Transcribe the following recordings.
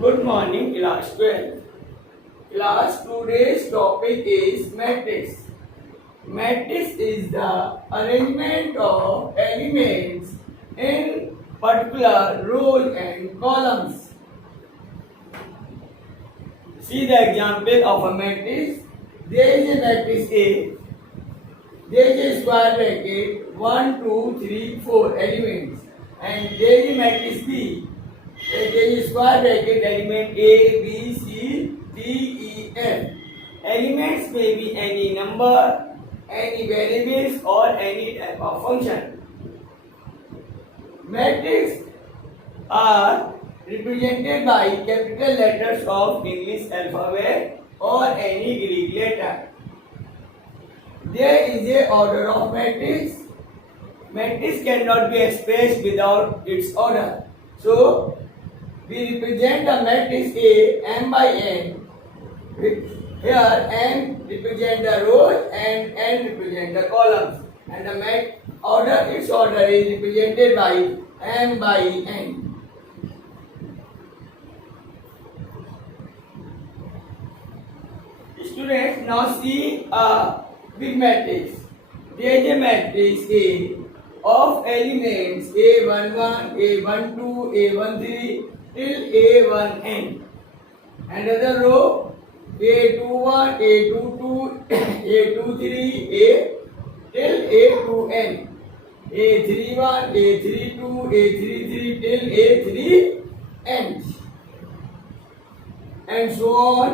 Good morning, class 12. Class, today's topic is matrix. Matrix is the arrangement of elements in particular rows and columns. See the example of a matrix. There is a matrix A. There is a square bracket 1, 2, 3, 4 elements, and there is a matrix B. There is a square bracket element A, B, C, D, E, F. Elements may be any number, any variables, or any type of function. Matrices are represented by capital letters of English alphabet or any Greek letter. There is a order of matrix. Matrix cannot be expressed without its order. So, we represent the matrix A m by n. Here n represent the rows and n represent the columns. And the its order is represented by m by n. Students, now see a big matrix. There is a matrix A of elements A11, A12, A13 till A1n. Another row A21, A22, A23, A till A2n. A31, A32, A33 till A3n. And so on.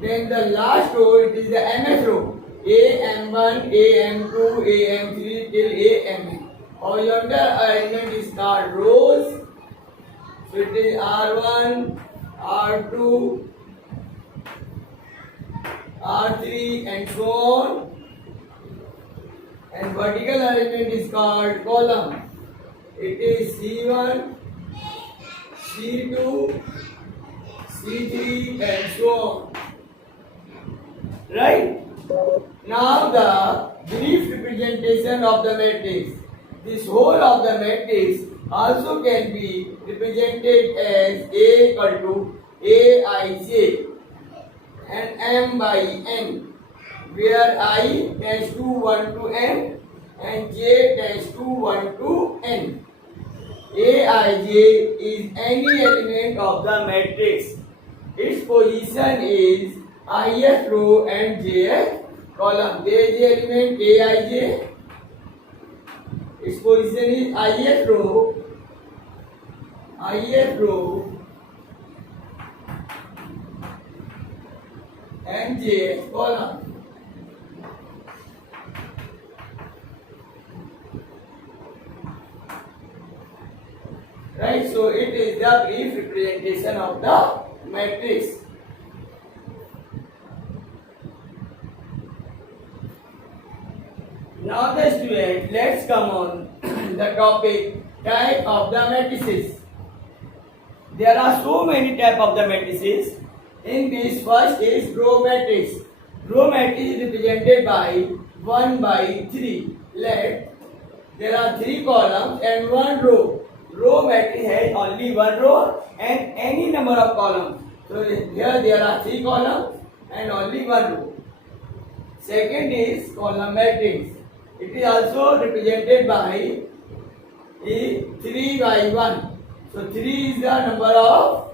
Then the last row, it is the mth row. AM1, AM2, AM3 till AMn. Horizontal arrangement is called rows. So it is R1, R2, R3 and so on. And vertical arrangement is called column. It is C1, C2, C3 and so on. Right? Now the brief representation of the matrix. This whole of the matrix also can be represented as A equal to Aij and m by n, where I tends to 1 to n and j tends to 1 to n. Aij is any element of the matrix. Its position is ith row and jth column. There is the element Aij. Its position is ith row and jth column. Right, so it is the brief representation of the matrix. Now the student, let's come on the topic type of the matrices. There are so many type of the matrices. In this, first is row matrix. Row matrix is represented by 1 by 3. There are 3 columns and 1 row. Row matrix has only 1 row and any number of columns. So here there are 3 columns and only 1 row. Second is column matrix. It is also represented by 3 by 1. So 3 is the number of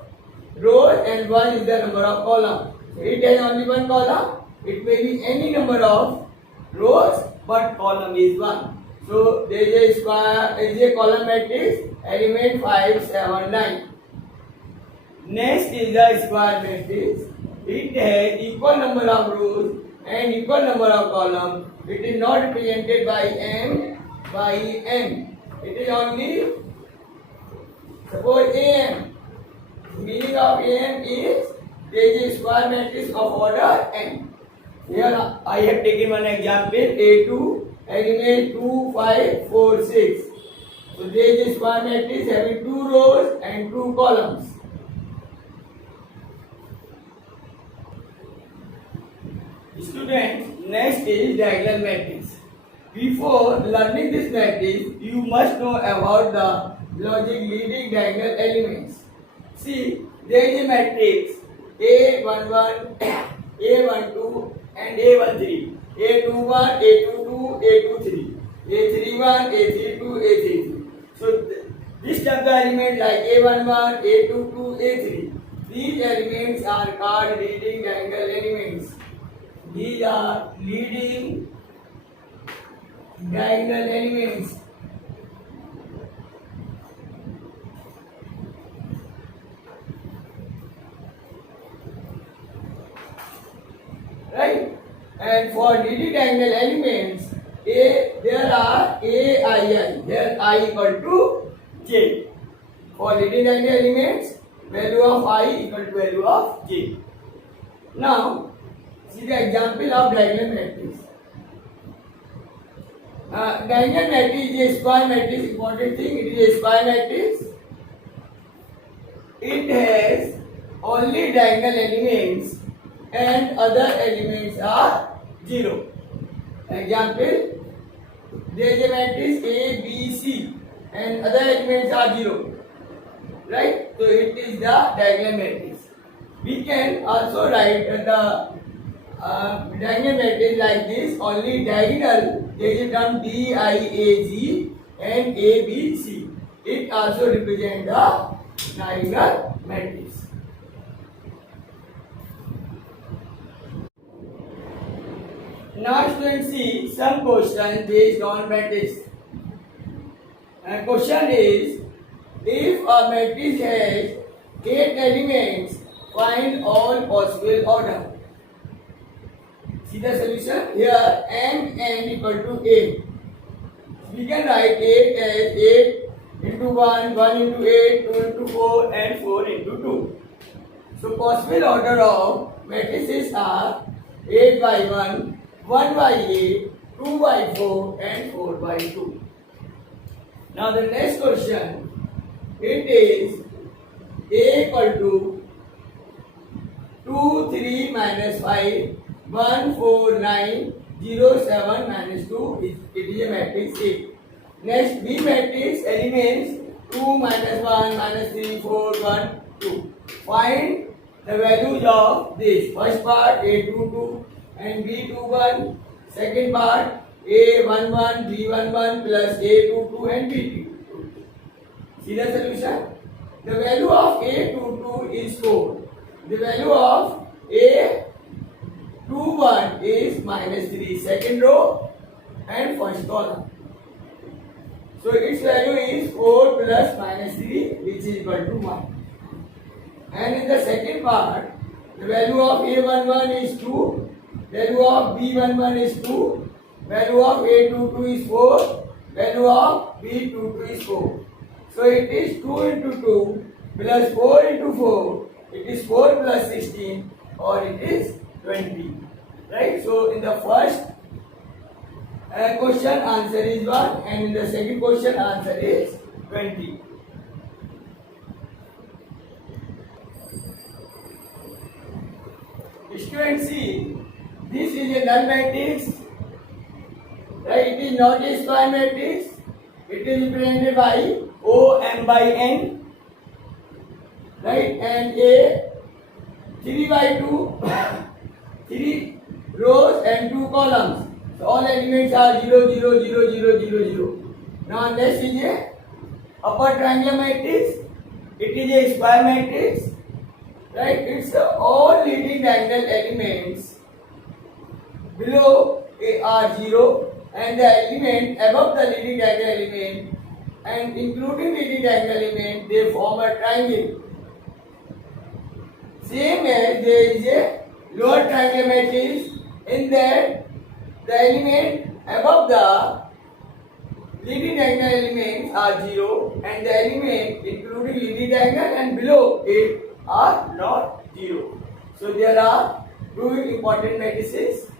rows and 1 is the number of columns. So it has only 1 column. It may be any number of rows, but column is 1. So there is a column matrix, element 5, 7, 9. Next is the square matrix. It has equal number of rows and equal number of columns. It is not represented by m by n. It is only, suppose am. Meaning of am is there is a square matrix of order n. Here I have taken one example, A2, element 2, 5, 4, 6. So there is a square matrix having 2 rows and 2 columns. Students, next is diagonal matrix. Before learning this matrix, you must know about the logic leading diagonal elements. See, there is a matrix A11, A12 and A13, A21, A22, A23, A31, A32, A33. So this type of element like A11, A22, A3. These elements are called leading diagonal elements. These are leading diagonal elements. Right? And for leading diagonal elements, there are AII, there I equal to J. For leading diagonal elements, value of I equal to value of J. Now, see the example of diagonal matrix. Diagonal matrix is a square matrix, important thing, it is a square matrix. It has only diagonal elements and other elements are 0. Example, there is a matrix A, B, C and other elements are 0. Right? So it is the diagonal matrix. We can also write the diagonal matrix like this, only diagonal, there is a term DIAG and ABC. It also represents the diagonal matrix. Now students see some questions based on matrix. And question is, if a matrix has 8 elements, find all possible order. See the solution here, m n equal to 8. We can write 8 as 8 into 1, 1 into 8, 2 into 4 and 4 into 2. So possible order of matrices are 8 by 1, 1 by 8, 2 by 4 and 4 by 2. Now the next question, it is A equal to 2, 3 minus 5, 1, 4, 9, 0, 7 minus 2, it is a matrix A. Next B matrix elements 2 minus 1 minus 3, 4, 1, 2. Find the values of this. First part A22 and B21. Second part A11, B11 plus A22 and B22. See the solution? The value of A22 is 4. The value of A21 is minus 3. Second row and first column. So its value is 4 plus minus 3, which is equal to 1. And in the second part, the value of A11 is 2, value of B11 is 2, value of A22 is 4, value of B22 is 4. So it is 2 into 2 plus 4 into 4, it is 4 plus 16 or it is 20. Right? So in the first question answer is 1 and in the second question answer is 20. Students see, this is a null matrix, right? It is not a square matrix, it is represented by O m by n, right? And a 3 by 2, 3 rows and 2 columns. So all elements are 0, 0, 0, 0, 0, 0. Now next is a upper triangular matrix. It is a square matrix, right? It's all leading diagonal elements below are 0 and the element above the leading diagonal element and including leading diagonal element, they form a triangle. Same as there is a lower triangular matrix, in that the element above the leading diagonal elements are 0 and the element including leading diagonal and below it are not 0. So there are two important matrices.